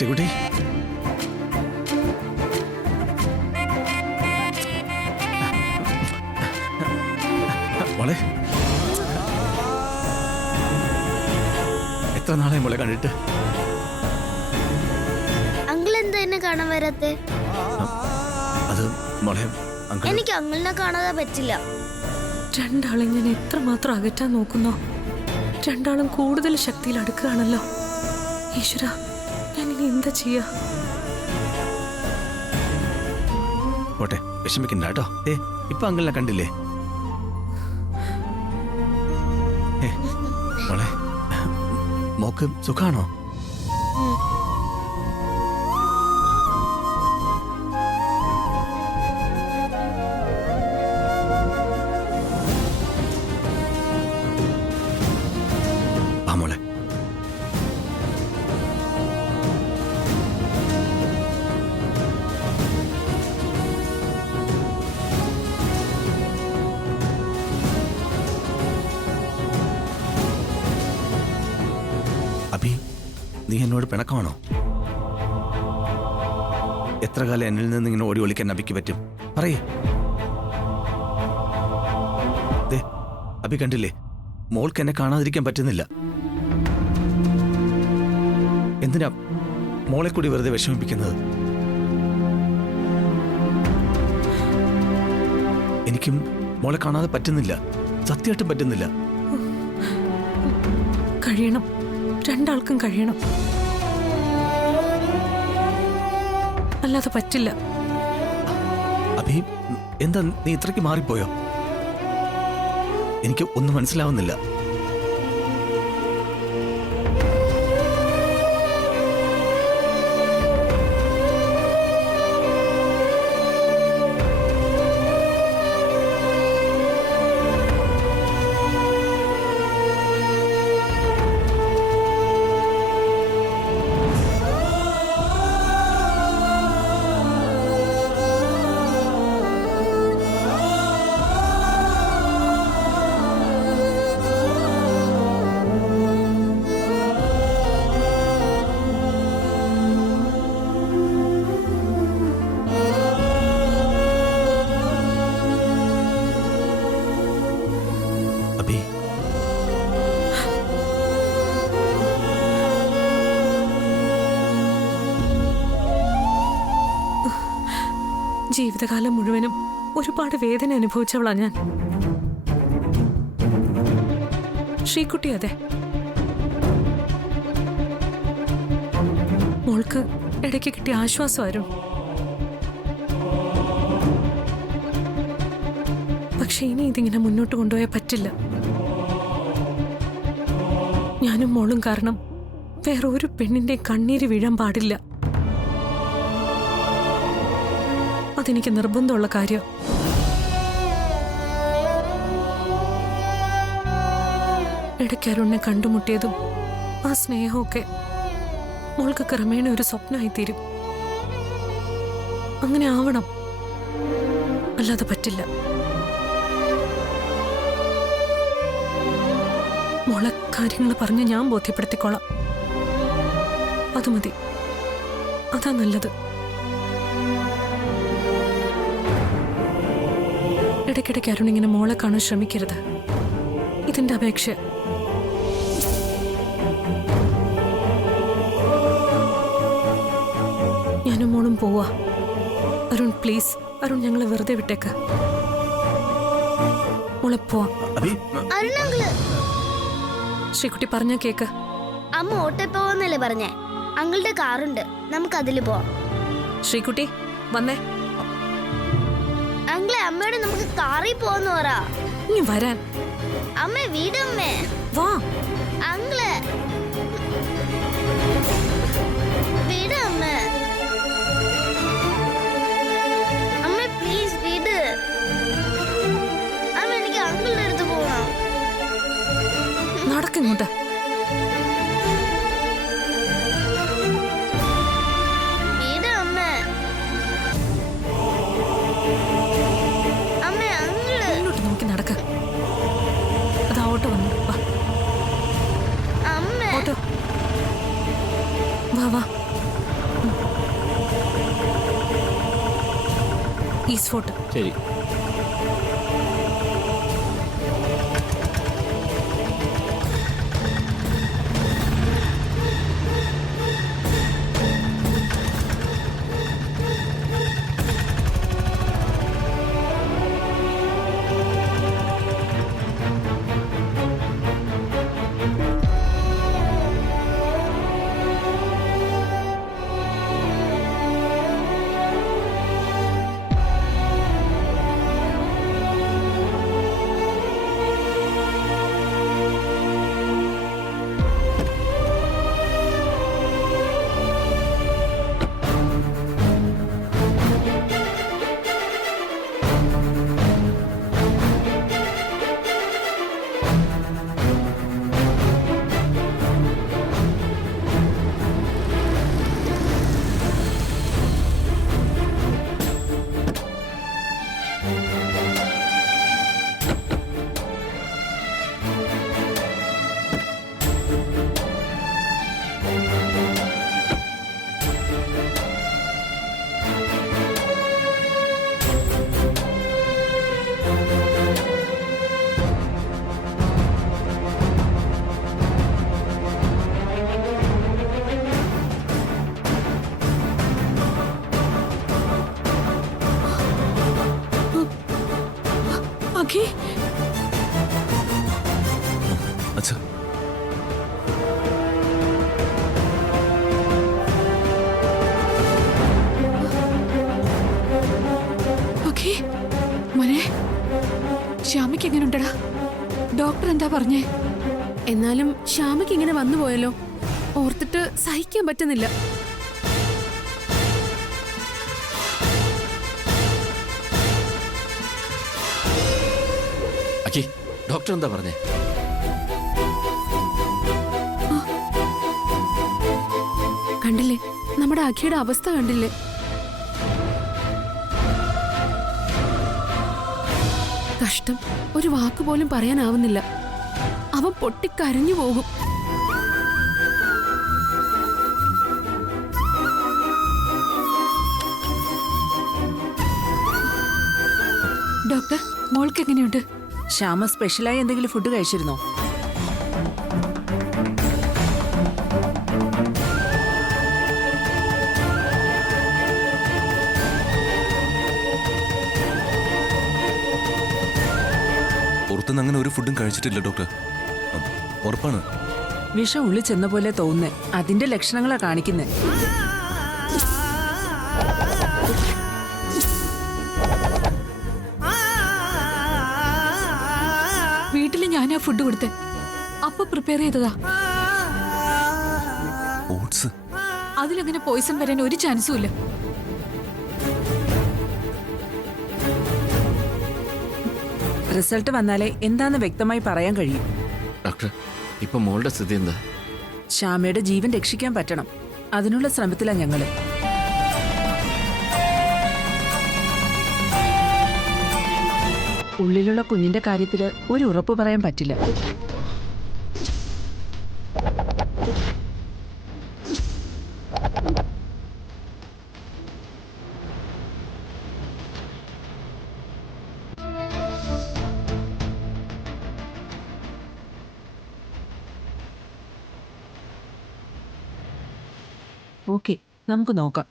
ശ്രീകുട്ടി മോളെ എത്ര നാളെ മോളെ കണ്ടിട്ട് അങ്കിൾ എന്താ എന്നെ കാണാൻ വരാത്തെ? അത് മോളെ എനിക്ക് അങ്കിളിനെ കാണാതെ പറ്റില്ല. രണ്ടാളും ഞാൻ എത്രമാത്രം അകറ്റാൻ നോക്കുന്നോ രണ്ടാളും കൂടുതൽ ശക്തിയിൽ അടുക്കുകയാണല്ലോ. ഈശ്വര, ഞാൻ ഇനി എന്താ ചെയ്യാ? പോട്ടെ, വിഷമിക്കണ്ട കേട്ടോ. ഇപ്പൊ അങ്കിളിനെ കണ്ടില്ലേ? മോളെ മോക്ക് സുഖാണോ? അഭി, നീ എന്നോട് പിണക്കമാണോ? എത്ര കാലം എന്നിൽ നിന്ന് ഇങ്ങനെ ഓടി ഒളിക്കാൻ അഭിക്ക് പറ്റും? പറയേ. അഭി കണ്ടില്ലേ, മോൾക്ക് എന്നെ കാണാതിരിക്കാൻ പറ്റുന്നില്ല. എന്തിനാ മോളെ കൂടി വെറുതെ വിഷമിപ്പിക്കുന്നത്? എനിക്കും മോളെ കാണാതെ പറ്റുന്നില്ല, സത്യമായിട്ടും പറ്റുന്നില്ല. കഴിയണം, രണ്ടാൾക്കും കഴിയണം, അല്ലാതെ പറ്റില്ല. അഭി, എന്താ നീ ഇത്രയ്ക്ക് മാറിപ്പോയോ? എനിക്ക് ഒന്നും മനസ്സിലാവുന്നില്ല. ജീവിതകാലം മുഴുവനും ഒരുപാട് വേദന അനുഭവിച്ചവളാ ഞാൻ. ശ്രീകുട്ടി അതെ, മോൾക്ക് ഇടയ്ക്ക് കിട്ടിയ ആശ്വാസമായിരുന്നു. പക്ഷെ ഇനി ഇതിങ്ങനെ മുന്നോട്ട് കൊണ്ടുപോയാൽ പറ്റില്ല. ഞാനും മോളും കാരണം വേറെ ഒരു പെണ്ണിന്റെ കണ്ണീര് വീഴാൻ പാടില്ല. അതെനിക്ക് നിർബന്ധമുള്ള കാര്യം. ഇടയ്ക്ക് അരുണിനെ കണ്ടുമുട്ടിയതും ആ സ്നേഹമൊക്കെ മോൾക്ക് ക്രമേണ ഒരു സ്വപ്നമായിത്തീരും. അങ്ങനെ ആവണം, അല്ലാതെ പറ്റില്ല. മോളെ കാര്യങ്ങൾ പറഞ്ഞ് ഞാൻ ബോധ്യപ്പെടുത്തിക്കോളാം. അത് മതി, അതാ നല്ലത്. ഇടയ്ക്കിടയ്ക്ക് അരുൺ ഇങ്ങനെ മോളെ കാണാൻ ശ്രമിക്കരുത്, ഇതിന്റെ അപേക്ഷ. ഞാനും മോളും പോവാ. അരുൺ പ്ലീസ്, അരുൺ ഞങ്ങളെ വെറുതെ വിട്ടേക്ക്. മോളെ പോവാ. ശ്രീകുട്ടി പറഞ്ഞ കേക്ക്. അമ്മ ഓട്ടോ പോവാന്നല്ലേ പറഞ്ഞേ? അങ്കിളുടെ കാറുണ്ട്, നമുക്ക് അതില് പോവാം. ശ്രീകുട്ടി വന്നേ. അങ്കിളെ, അമ്മയോട് നമുക്ക് കാറിൽ പോവാന്ന് പറ. ഇനി വരാൻ. അമ്മ വീടമ്മേ, വാ. അങ്കിളെ വീടമ്മ, അമ്മ പ്ലീസ് വീട്. അമ്മ, എനിക്ക് അങ്കിളുടെ അടുത്ത് പോകണം. നടക്കിങ്ങോട്ട്. East Fort. ശരി. അഖി, അച്ഛാ അഖി മോനെ, ശ്യാമയ്ക്ക് എങ്ങനെയുണ്ടടാ? ഡോക്ടർ എന്താ പറഞ്ഞേ? എന്നാലും ശ്യാമയ്ക്ക് ഇങ്ങനെ വന്നു പോയല്ലോ, ഓർത്തിട്ട് സഹിക്കാൻ പറ്റുന്നില്ല. അഖി, ഡോക്ടർ എന്താ പറഞ്ഞേ? കണ്ടില്ലേ, നമ്മുടെ അഖിയുടെ അവസ്ഥ കണ്ടില്ലേ? കഷ്ടം, ഒരു വാക്ക് പോലും പറയാനാവുന്നില്ല. അവൻ പൊട്ടിക്കരഞ്ഞു പോകും. ഡോക്ടർ, മോൾക്ക് എങ്ങനെയുണ്ട്? ശ്യാമ സ്പെഷ്യലായി എന്തെങ്കിലും ഫുഡ് കഴിച്ചിരുന്നോ? പുറത്തുനിന്ന് അങ്ങനെ ഒരു ഫുഡും കഴിച്ചിട്ടില്ല ഡോക്ടർ. ഉറപ്പാണ്. വിഷം ഉള്ളിൽ ചെന്ന പോലെ തോന്നുന്നേ, അതിന്റെ ലക്ഷണങ്ങളാ കാണിക്കുന്നേ. വീട്ടില് ഞാനാ ഫുഡ് കൊടുത്തേ, അപ്പൊ പ്രിപ്പയർ ചെയ്തതാ. ഓട്സ്? അതിലങ്ങനെ പോയിസൺ വരാൻ ഒരു ചാൻസും ഇല്ല. റിസൾട്ട് വന്നാലേ എന്താന്ന് വ്യക്തമായി പറയാൻ കഴിയും. ഡോക്ടർ, ഇപ്പൊ മോളുടെ സ്ഥിതി എന്താ? ശ്യാമയുടെ ജീവൻ രക്ഷിക്കാൻ പറ്റണം. അതിനുള്ള ശ്രമത്തിലാ ഞങ്ങള്. ഉള്ളിലുള്ള കുഞ്ഞിന്റെ കാര്യത്തില് ഒരു ഉറപ്പ് പറയാൻ പറ്റില്ല. ഓക്കെ, നമുക്ക് നോക്കാം.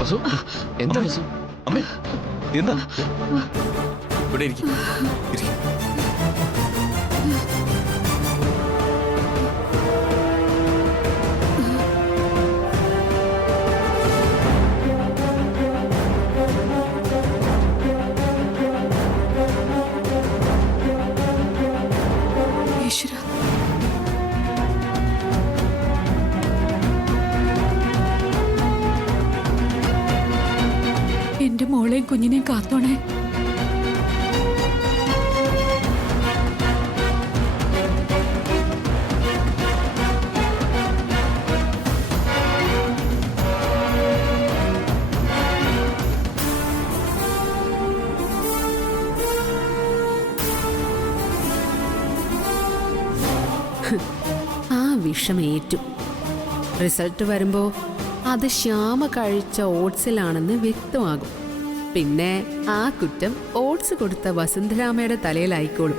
വസു, എന്താ വസു? അമ്മേ എന്താ? ഇവിടെ ഇരിക്കും. ഈശ്വരാ, എന്നെയും കുഞ്ഞിനെയും കാത്തോണേ. ആ വിഷമേറ്റു. റിസൾട്ട് വരുമ്പോ അത് ശ്യാമ കഴിച്ച ഓട്സിലാണെന്ന് വ്യക്തമാകും. പിന്നെ ആ കുറ്റം ഓട്സ് കൊടുത്ത വസുന്ധരാമയുടെ തലയിലായിക്കോളും.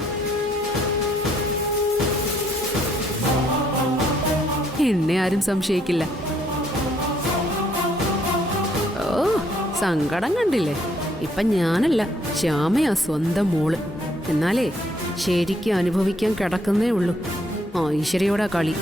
എന്നെ ആരും സംശയിക്കില്ല. ഓ, സങ്കടം കണ്ടില്ലേ? ഇപ്പൊ ഞാനല്ല, ശ്യാമയാ സ്വന്തം മോള്. എന്നാലേ ശരിക്കും അനുഭവിക്കാൻ കിടക്കുന്നേ ഉള്ളൂ. ഈശ്വരയോടാ കളി.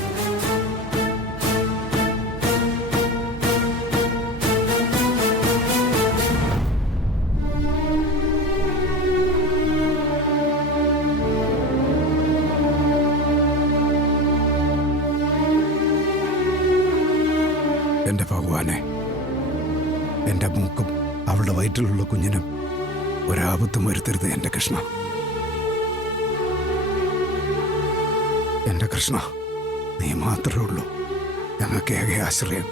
എന്റെ ഭഗവാനെ, എന്റെ മൂക്കും അവളുടെ വയറ്റിലുള്ള കുഞ്ഞിനും ഒരാപത്തും വരുത്തരുത് എന്റെ കൃഷ്ണ. എന്റെ കൃഷ്ണ, നീ മാത്രമേ ഉള്ളൂ ഞങ്ങൾക്ക് ഏക ആശ്രയം.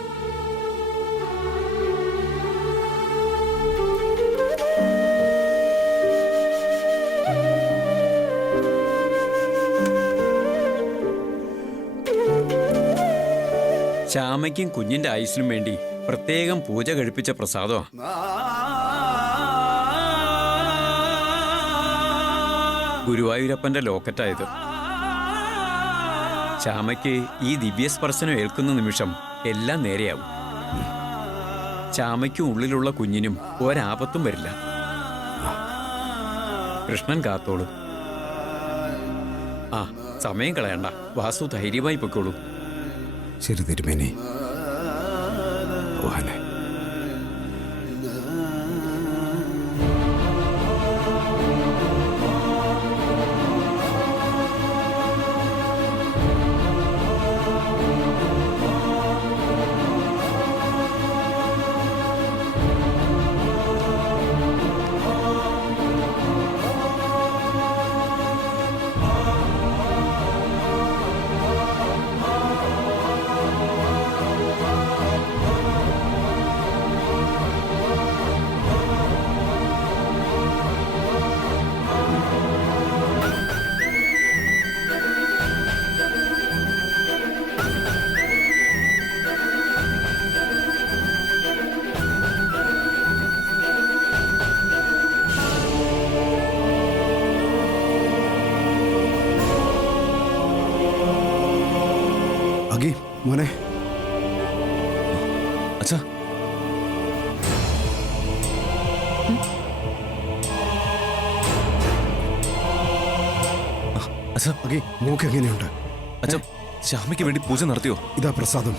ശ്യാമയ്ക്കും കുഞ്ഞിന്റെ ആയുസ്സിനും വേണ്ടി പ്രത്യേകം പൂജ കഴിപ്പിച്ച പ്രസാദമാണ്. ഗുരുവായൂരപ്പന്റെ ലോക്കറ്റായത്. ശ്യാമയ്ക്ക് ഈ ദിവ്യസ്പർശനം ഏൽക്കുന്ന നിമിഷം എല്ലാം നേരെയാവും. ശ്യാമയ്ക്കും ഉള്ളിലുള്ള കുഞ്ഞിനും ഒരാപത്തും വരില്ല. കൃഷ്ണൻ കാത്തോളും. ആ, സമയം കളയണ്ട. വാസു ധൈര്യമായി പൊയ്ക്കോളൂ. ശരി തിരുമേനി. ഭഗവാനെ, അഗി മോനെ. അച്ഛാ, അച്ഛാ, അഗി മൂക്ക് എങ്ങനെയുണ്ട്? അച്ഛാ, ശ്യാമയ്ക്ക് വേണ്ടി പൂജ നടത്തിയോ? ഇതാ പ്രസാദം.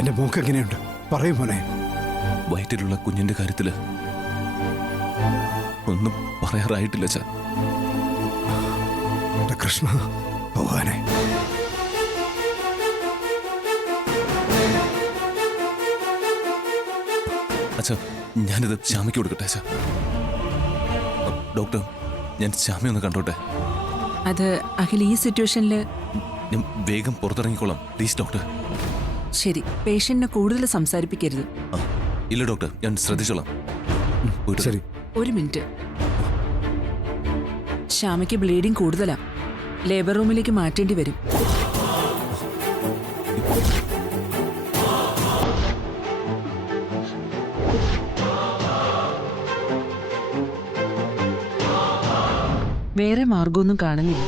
എന്റെ മൂക്ക് എങ്ങനെയുണ്ട്? പറയും മോനെ. വയറ്റിലുള്ള കുഞ്ഞിന്റെ കാര്യത്തില് ഒന്നും പറയാറായിട്ടില്ല അച്ഛാ. എന്റെ കൃഷ്ണ ഭഗവാനെ. അച്ഛാ, ഞാനിത് ശ്യാമയ്ക്ക് കൊടുക്കട്ടെ അച്ഛാ. ഡോക്ടർ, ഞാൻ ശ്യാമയൊന്ന് കണ്ടോട്ടെ. അത് അഖിൽ ഈ സിറ്റുവേഷനിൽ ഞാൻ വേഗം പുറത്തിറങ്ങിക്കോളാം പ്ലീസ് ഡോക്ടർ. ശരി, പേഷ്യന്റിനെ കൂടുതൽ സംസാരിപ്പിക്കരുത്. ഇല്ല ഡോക്ടർ, ഞാൻ ശ്രദ്ധിച്ചോളാം. ശരി. ഒരു മിനിറ്റ്. ശ്യാമയ്ക്ക് ബ്ലീഡിംഗ് കൂടുതലാ. ലേബർ റൂമിലേക്ക് മാറ്റേണ്ടി വരും. വേറെ മാർഗമൊന്നും കാണുന്നില്ല.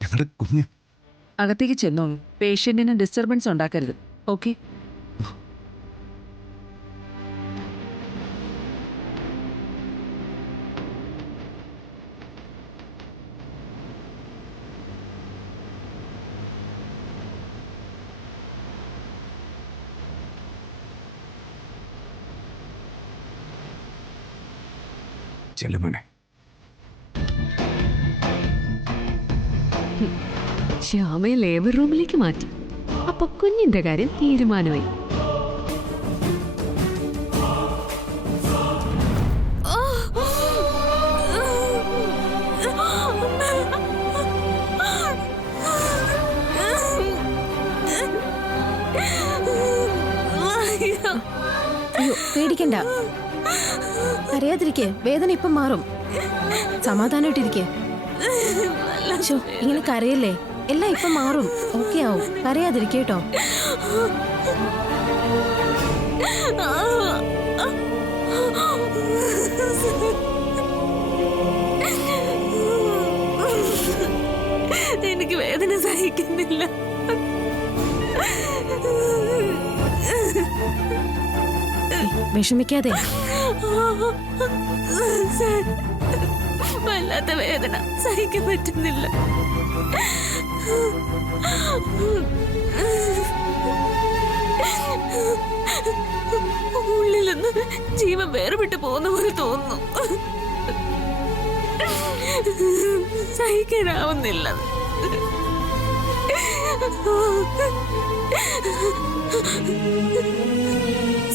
ഞങ്ങളുടെ കുഞ്ഞ് അകത്തേക്ക് ചെന്നോ. പേഷ്യന്റിന് ഡിസ്റ്റർബൻസ് ഉണ്ടാക്കരുത്. ഓക്കെ? ചെല്ലുമോനെ. ശ്യാമയെ ലേബർ റൂമിലേക്ക് മാറ്റി. അപ്പൊ കുഞ്ഞിന്റെ കാര്യം തീരുമാനമായി. അയ്യോ പേടിക്കണ്ട, അറിയാതിരിക്കേ, വേദന ഇപ്പം മാറും. സമാധാനമായിട്ടിരിക്കേ. ഇങ്ങനെ കരയല്ലേ, എല്ലാം ഇപ്പം മാറും, ഓക്കെ ആവും. കരയാതിരിക്കേട്ടോ. എനിക്ക് വേദന സഹിക്കുന്നില്ല. വിഷമിക്കാതെ. വല്ലാത്ത വേദന സഹിക്കാൻ പറ്റുന്നില്ല. ഉള്ളിലൊന്ന് ജീവൻ വേർവിട്ട് പോകുന്ന പോലെ തോന്നുന്നു. സഹിക്കാനാവുന്നില്ല.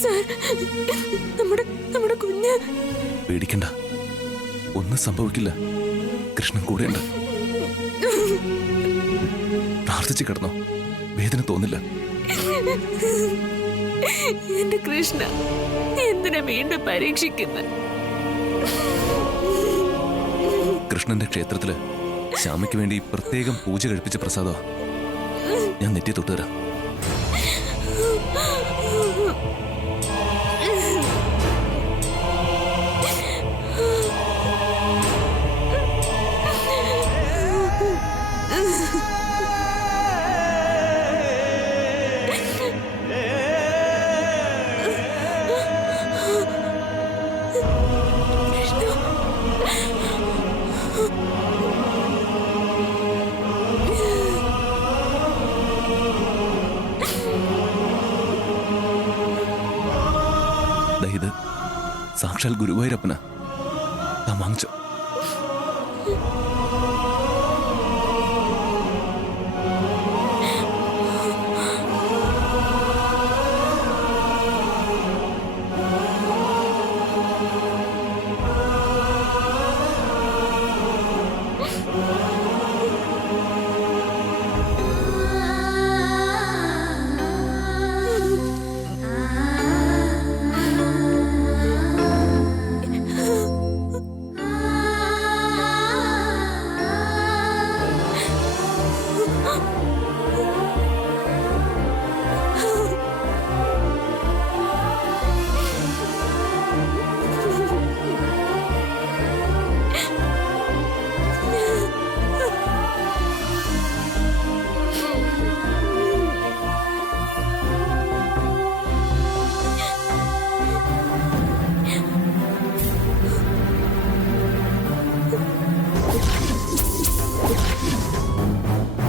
സാർ, നമ്മുടെ കുഞ്ഞ്. പേടിക്കണ്ട, ഒന്നും സംഭവിക്കില്ല. കൃഷ്ണൻ കൂടെയുണ്ട്. പ്രാർത്ഥിച്ച് കിടന്നോ, വേദന തോന്നില്ല. എന്റെ കൃഷ്ണ എന്തിനാ വീണ്ടും പരീക്ഷിക്കുന്നത്? കൃഷ്ണന്റെ ക്ഷേത്രത്തില് ശ്യാമയ്ക്ക് വേണ്ടി പ്രത്യേകം പൂജ കഴിപ്പിച്ച പ്രസാദമാ. ഞാൻ നെറ്റി തൊട്ടുതരാം. ഇത് സാക്ഷാൽ ഗുരുവായൂരപ്പന. താൻ വാങ്ങിച്ചോ.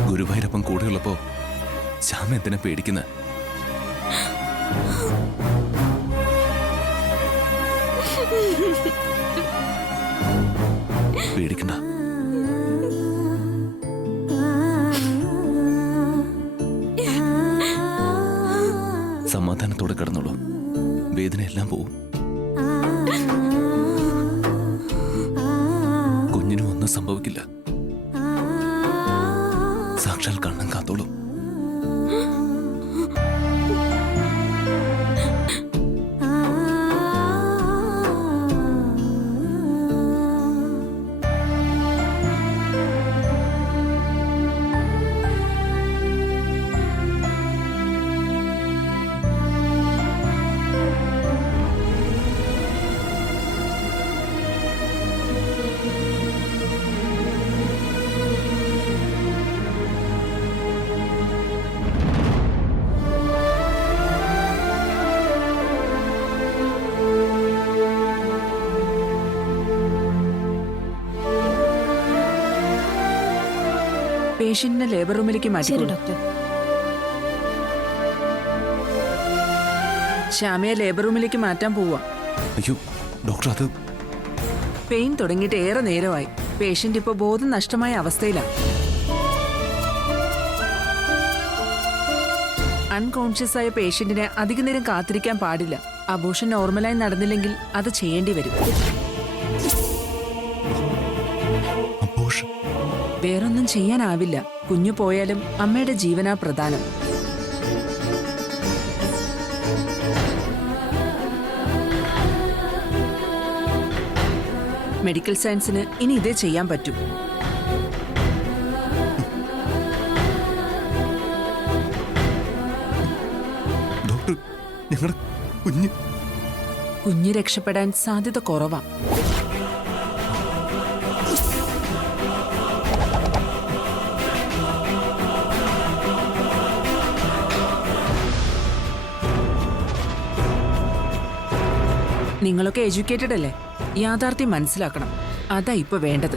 ഗുരുവായൂരപ്പൻ കൂടെയുള്ളപ്പോ ശ്യാമ എന്തിനാ പേടിക്കുന്നത്? പേടിക്കണ്ട. സമാധാനത്തോടെ കിടന്നോളൂ, വേദന എല്ലാം പോവും. കുഞ്ഞിനും ഒന്നും സംഭവിക്കില്ല. സാക്ഷാൽ കണ്ണൻ കാത്തോളൂ. പേഷ്യന്റിനെ ലേബർ റൂമിലേക്ക് മാറ്റി. ഡോക്ടർ. ശ്യാമയെ ലേബർ റൂമിലേക്ക് മാറ്റാൻ പോവാ. അയ്യോ ഡോക്ടർ, അത് പെയിൻ തുടങ്ങിയിട്ട് ഏറെ നേരമായി. പേഷ്യന്റ് ഇപ്പൊ ബോധം നഷ്ടമായ അവസ്ഥയിലാണ്. അൺകോൺഷ്യസ് ആയ പേഷ്യന്റിനെ അധിക നേരം കാത്തിരിക്കാൻ പാടില്ല. അബോർഷൻ നോർമലായി നടന്നില്ലെങ്കിൽ അത് ചെയ്യേണ്ടി വരും. അബോർഷൻ? വേറൊന്നും ചെയ്യാനാവില്ല. കുഞ്ഞു പോയാലും അമ്മയുടെ ജീവനാ പ്രധാനം. മെഡിക്കൽ സയൻസിന് ഇനി ഇതേ ചെയ്യാൻ പറ്റൂ. ഡോക്ടർ, ഞങ്ങളുടെ കുഞ്ഞ് കുഞ്ഞ് രക്ഷപ്പെടാൻ സാധ്യത കുറവാ. നിങ്ങളൊക്കെ എഡ്യൂക്കേറ്റഡ് അല്ലേ? യാഥാർത്ഥ്യം മനസ്സിലാക്കണം. അതാ ഇപ്പൊ വേണ്ടത്.